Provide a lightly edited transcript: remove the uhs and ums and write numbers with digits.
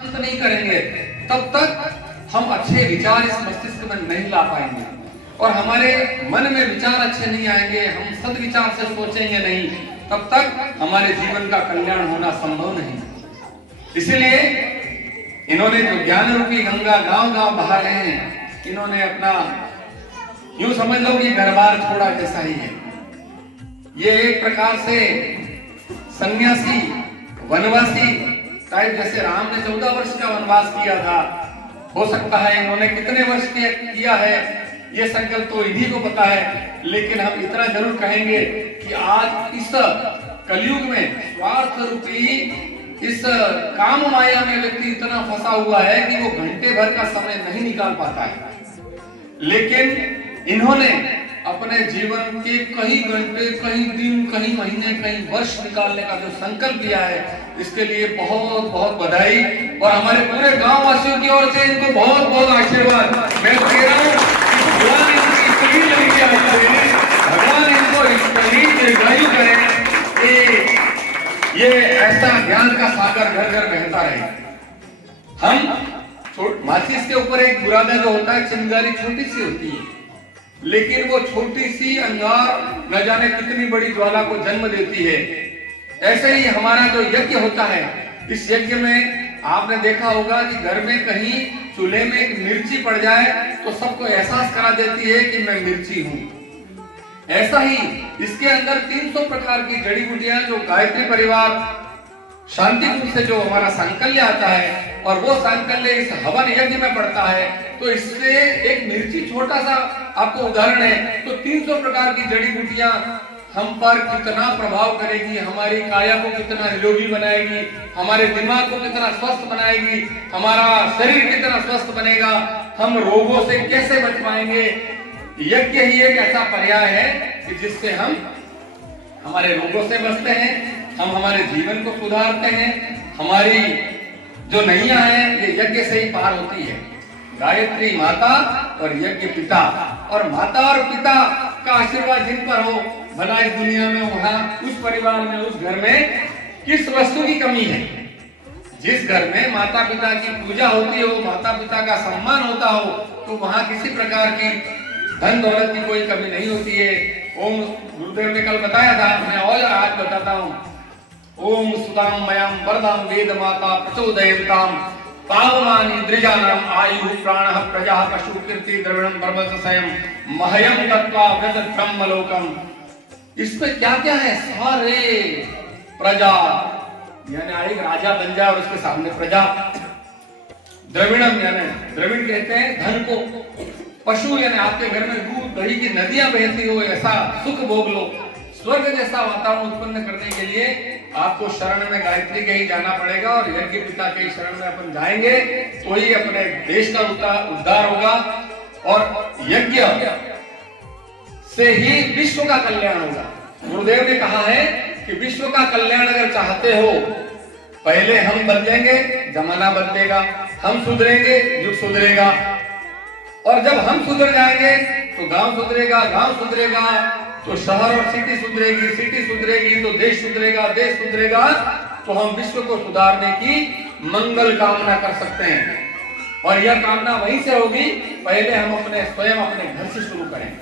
नहीं करेंगे तब तक हम अच्छे विचार इस मस्तिष्क में नहीं ला पाएंगे और हमारे मन में विचार अच्छे नहीं आएंगे, हम सद्विचार से सोचेंगे नहीं, तब तक हमारे जीवन का कल्याण होना संभव नहीं। इसलिए इन्होंने जो ज्ञान रूपी गंगा गांव-गांव बहा रहे हैं, इन्होंने अपना यूं समझ लो कि घर बार छोड़ा जैसा ही है। ये एक प्रकार से सन्यासी वनवासी टाइप, जैसे राम ने 14 वर्ष का वनवास किया था, हो सकता है इन्होंने कितने वर्ष किया है ये संकल्प तो इन्हीं को पता है। लेकिन हम इतना जरूर कहेंगे कि आज इस कलयुग में स्वार्थ रूपी इस काम माया में व्यक्ति इतना फंसा हुआ है कि वो घंटे भर का समय नहीं निकाल पाता है। लेकिन इन्होंने अपने जीवन के कई घंटे, कई दिन, कई महीने, कई वर्ष निकालने का जो संकल्प लिया है, इसके लिए बहुत बहुत बधाई और हमारे पूरे गांव वासियों की ओर से इनको बहुत बहुत आशीर्वाद। मैं कह रहा हूँ भगवान इनकी शरीर लेके आते हैं, भगवान इनको शरीर दीर्घायु करें कि ये ऐसा ज्ञान का सागर घर घर बहता रहे। हम माचिस के ऊपर एक बुरादा जो होता है, चिंगारी छोटी सी होती है, लेकिन वो छोटी सी अंगार न जाने कितनी बड़ी ज्वाला को जन्म देती है। ऐसे ही हमारा जो यज्ञ होता है, इस यज्ञ में आपने देखा होगा कि घर में कहीं चूल्हे में एक मिर्ची पड़ जाए तो सबको एहसास करा देती है कि मैं मिर्ची हूं। ऐसा ही इसके अंदर 300 प्रकार की जड़ी बूटियां जो गायत्री परिवार शांति कुंज से जो हमारा सांकल्य आता है और वो सांकल्य इस हवन यज्ञ में पड़ता है, तो इससे एक मिर्ची छोटा सा आपको उदाहरण है, तो 300 प्रकार की जड़ी बूटियां हम पर कितना प्रभाव करेगी, हमारी काया को कितना निरोगी बनाएगी, हमारे दिमाग को कितना स्वस्थ बनाएगी, हमारा शरीर कितना स्वस्थ बनेगा, हम रोगों से कैसे बच पाएंगे। यज्ञ ही एक ऐसा पर्याय है कि जिससे हम हमारे रोगों से बचते हैं, हम हमारे जीवन को सुधारते हैं, हमारी जो नैया है ये यज्ञ से ही पार होती है। गायत्री माता और यज्ञ पिता, और माता और पिता का आशीर्वाद जिन पर हो, भला इस दुनिया में वहां उस परिवार में, उस घर में किस वस्तु की कमी है। जिस घर में माता पिता की पूजा होती हो, माता पिता का सम्मान होता हो, तो वहां किसी प्रकार की धन दौलत की कोई कमी नहीं होती है। ओम गुरुदेव ने कल बताया था, मैं और आज बताता हूँ। ओम सुदाम मयम वरदाम वेद माता प्रचोदयताम पावनानि द्विजानम आयु प्राणः प्रजा पशु कीर्ति द्रविणम ब्रह्मचर्यम महयम तत्वा व्रत ब्रह्मलोकम। इसमें क्या क्या है? सारे प्रजा, यानी एक राजा बन जाए और उसके सामने प्रजा। द्रविणम यानी द्रविण कहते हैं धन को। पशु यानी आपके घर में दूध दही की नदियां बहती हो, ऐसा सुख भोग लो। स्वर्ग जैसा वातावरण उत्पन्न करने के लिए आपको शरण में गायत्री के ही जाना पड़ेगा और यज्ञ पिता के ही शरण में अपन जाएंगे तो ही अपने देश का उद्धार होगा और यज्ञ से ही विश्व का कल्याण होगा। गुरुदेव ने कहा है कि विश्व का कल्याण अगर चाहते हो, पहले हम बदलेंगे, जमाना बदलेगा, हम सुधरेंगे, युग सुधरेगा, और जब हम सुधर जाएंगे तो गांव सुधरेगा, गांव सुधरेगा तो शहर और सिटी सुधरेगी, सिटी सुधरेगी तो देश सुधरेगा, देश सुधरेगा तो हम विश्व को सुधारने की मंगल कामना कर सकते हैं। और यह कामना वहीं से होगी, पहले हम अपने स्वयं अपने घर से शुरू करें।